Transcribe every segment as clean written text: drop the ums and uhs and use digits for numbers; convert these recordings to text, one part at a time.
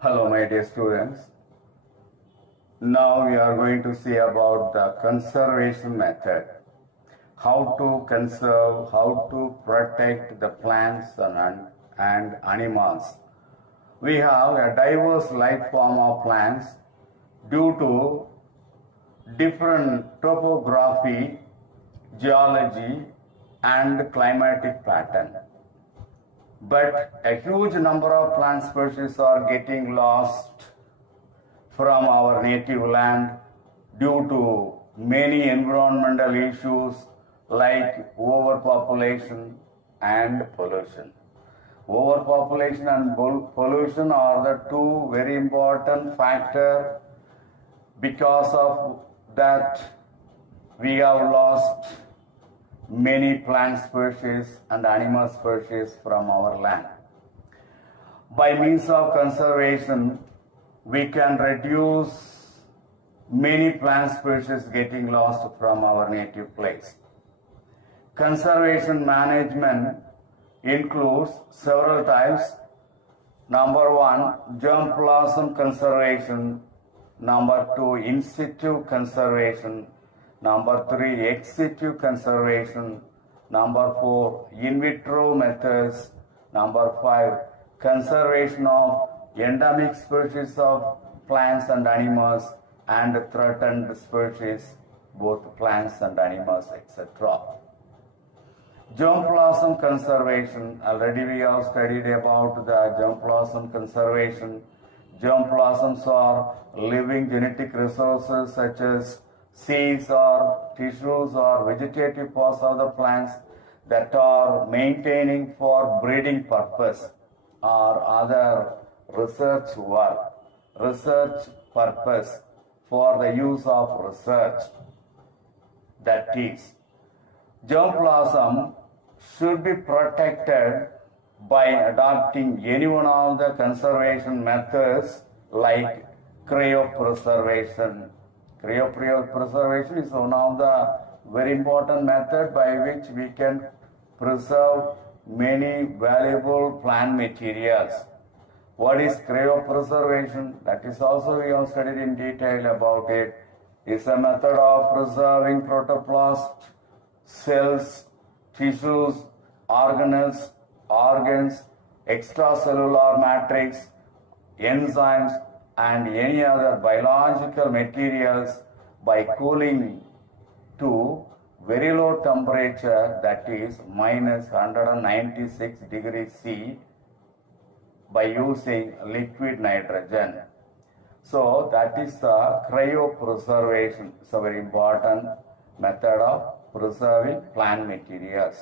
Hello, my dear students. Now we are going to see about the conservation method. How to conserve, how to protect the plants and animals. We have a diverse life form of plants due to different topography, geology, and climatic pattern. But a huge number of plant species are getting lost from our native land due to many environmental issues like overpopulation and pollution. Overpopulation and pollution are the two very important factors. Because of that, we have lost many plant species and animal species from our land. By means of conservation, we can reduce many plant species getting lost from our native place. Conservation management includes several types. Number one, germ blossom conservation. Number two, in situ conservation. Number three, ex situ conservation. Number four, in vitro methods. Number five, conservation of endemic species of plants and animals and threatened species, both plants and animals, etc. Germ blossom conservation, already we have studied about the germ blossom conservation. Germ blossoms are living genetic resources such as seeds or tissues or vegetative parts of the plants that are maintaining for breeding purpose or other research work, research purpose for the use of research. That is, germ blossom should be protected by adopting any one of the conservation methods like cryopreservation. Cryopreservation is one of the very important method by which we can preserve many valuable plant materials. What is cryopreservation? That is also we have studied in detail about it. It's a method of preserving protoplast cells, tissues, organelles, organs, extracellular matrix, enzymes, and any other biological materials by cooling to very low temperature, that is minus 196 degrees C, by using liquid nitrogen. So that is the cryopreservation. It's a very important method of preserving plant materials.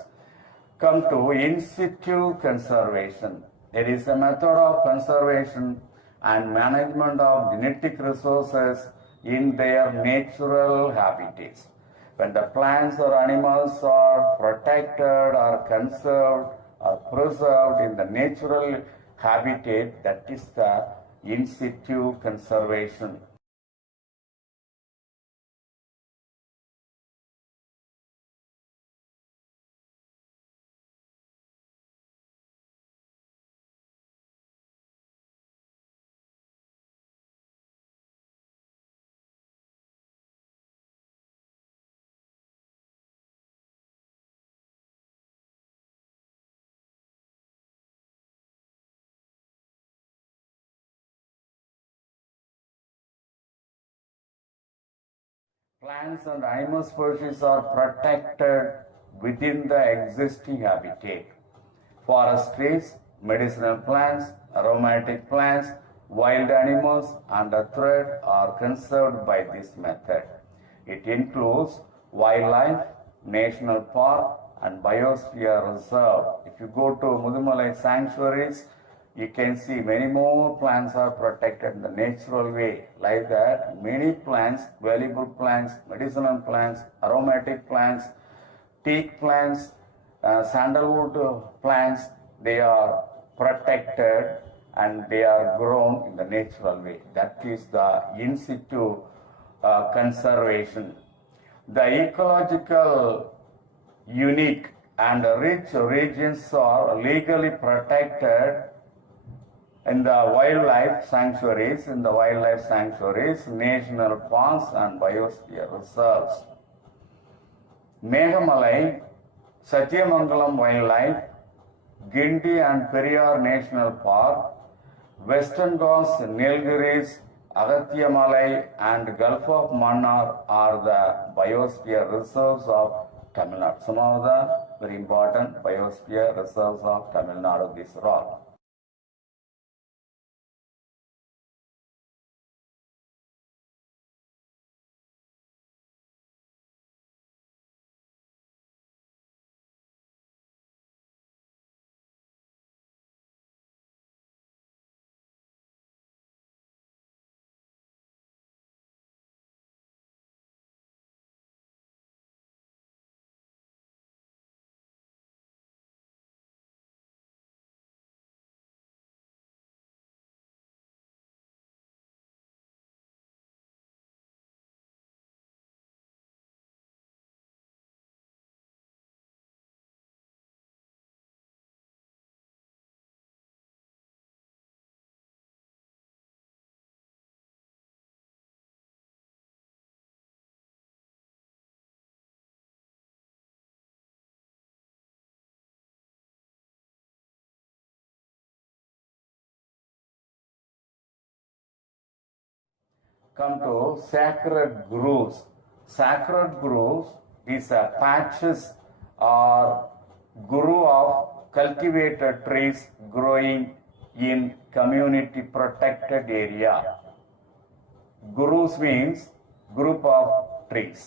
Come to in situ conservation. It is a method of conservation and management of genetic resources in their natural habitats. When the plants or animals are protected or conserved or preserved in the natural habitat, that is the in situ conservation. Plants and animal species are protected within the existing habitat. Forest trees, medicinal plants, aromatic plants, wild animals under threat are conserved by this method. It includes wildlife, national park, and biosphere reserve. If you go to Mudumalai sanctuaries, you can see many more plants are protected in the natural way. Like that, many plants, valuable plants, medicinal plants, aromatic plants, teak plants, sandalwood plants, they are protected and they are grown in the natural way. That is the in situ conservation. The ecological unique and rich regions are legally protected in the wildlife sanctuaries, national parks and biosphere reserves. Meghamalai, Satyamangalam Wildlife, Gindi and Periyar National Park, Western Ghats, Nilgiris, Agatyamalai and Gulf of Mannar are the biosphere reserves of Tamil Nadu. Some of the very important biosphere reserves of Tamil Nadu, these are all. Come to sacred groves. Sacred groves is a patches or grove of cultivated trees growing in community protected area. Groves means group of trees.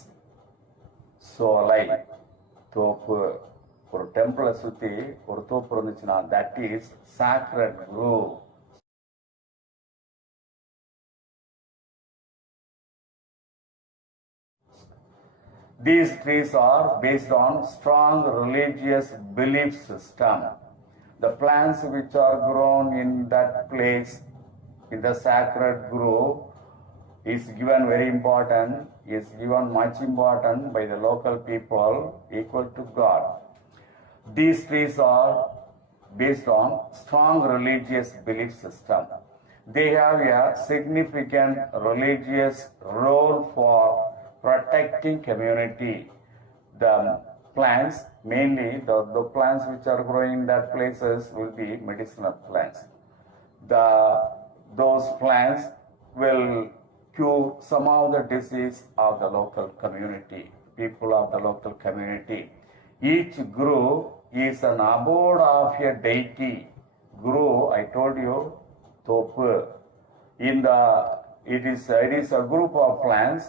சோலை தோப்பு ஒரு டெம்பிளை சுற்றி ஒரு தோப்பு இருந்துச்சுன்னா that is sacred grove. These trees are based on strong religious belief system. The plants which are grown in that place, in the sacred grove, is given very important, is given much important by the local people equal to God. These trees are based on strong religious belief system. They have a significant religious role for protecting community. The plants, mainly the plants which are growing in that places will be medicinal plants. Those plants will cure some of the disease of the local community, people of the local community. Each grove is an abode of a deity. Grove, I told you, topu. It is a group of plants,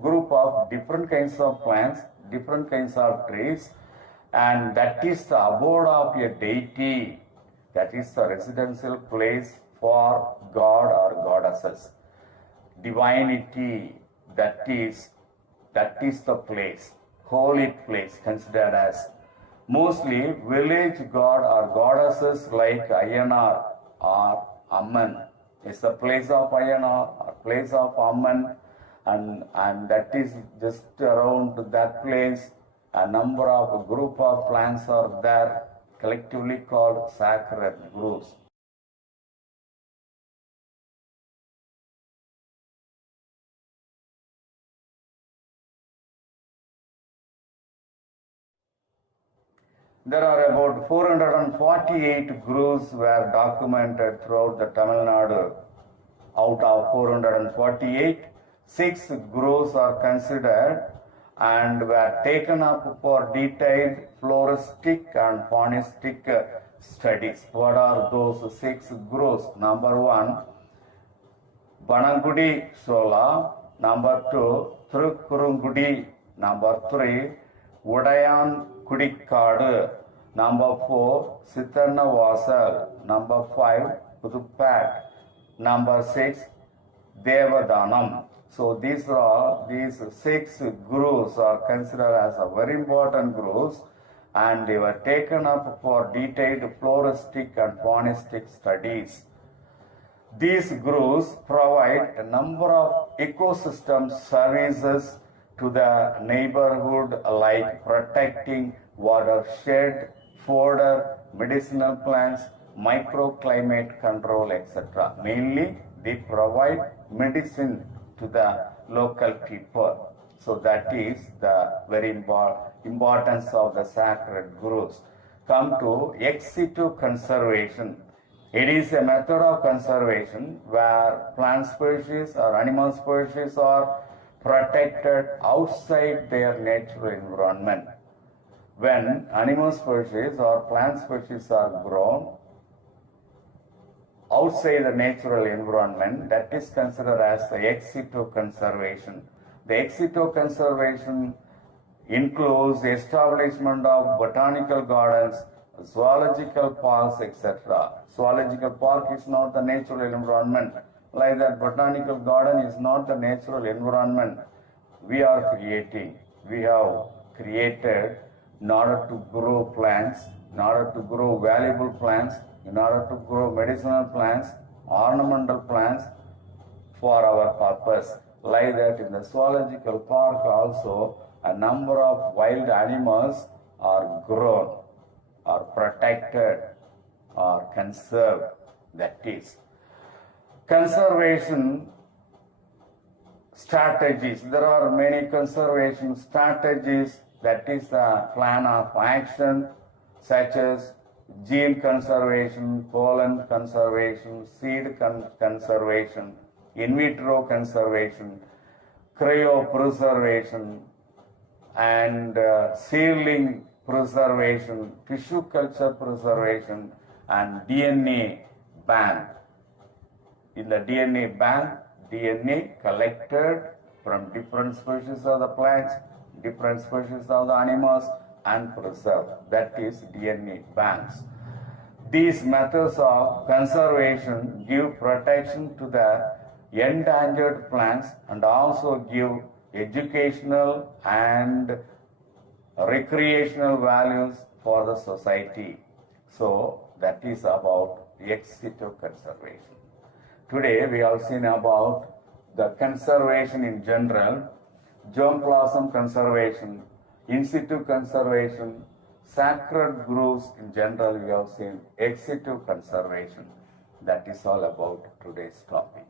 group of different kinds of plants, different kinds of trees, and that is the abode of a deity. That is the residential place for God or goddesses. Divinity, that is the place, holy place considered as. Mostly village god or goddesses like Ayanar or Amman. It's the place of Ayanar or place of Amman, and that is just around that place. A number of group of plants are there, collectively called sacred groves. There are about 448 groves were documented throughout the Tamil Nadu. Out of 448, 6 groves are considered and were taken up for detailed floristic and faunistic studies. What are those 6 groves? Number 1, Banangudi Sola. Number 2, Thirukkurungudi. Number 3, Udayan Kudikkadu. Number 4, Sitharna Vasal. Number 5, Puduppat. Number 6, Devadanam. So these 6 groves are considered as a very important groves, and they were taken up for detailed floristic and faunistic studies. These groves provide a number of ecosystem services to the neighborhood, like protecting watershed, fodder, medicinal plants, microclimate control, etc. Mainly, they provide medicine to the local people. So that is the very importance of the sacred groves. Come to ex situ conservation. It is a method of conservation where plant species or animal species are protected outside their natural environment. When animal species or plant species are grown outside the natural environment, that is considered as the ex situ conservation. The ex situ conservation includes the establishment of botanical gardens, zoological parks, etc. Zoological park is not the natural environment. Like that, botanical garden is not the natural environment we are creating. We have created in order to grow plants, in order to grow valuable plants, in order to grow medicinal plants, ornamental plants for our purpose. Like that, in the zoological park also, a number of wild animals are grown, are protected, are conserved. That is conservation strategies. There are many conservation strategies. That is the plan of action, such as gene conservation, pollen conservation, seed conservation, in vitro conservation, cryopreservation, and seedling preservation, tissue culture preservation, and DNA bank. In the DNA bank, DNA collected from different species of the plants, different species of the animals, and preserved. That is DNA banks. These methods of conservation give protection to the endangered plants and also give educational and recreational values for the society. So that is about ex situ conservation. Today we have seen about the conservation in general, germplasm conservation, in situ conservation, sacred groves in general. We have seen ex situ conservation. That is all about today's topic.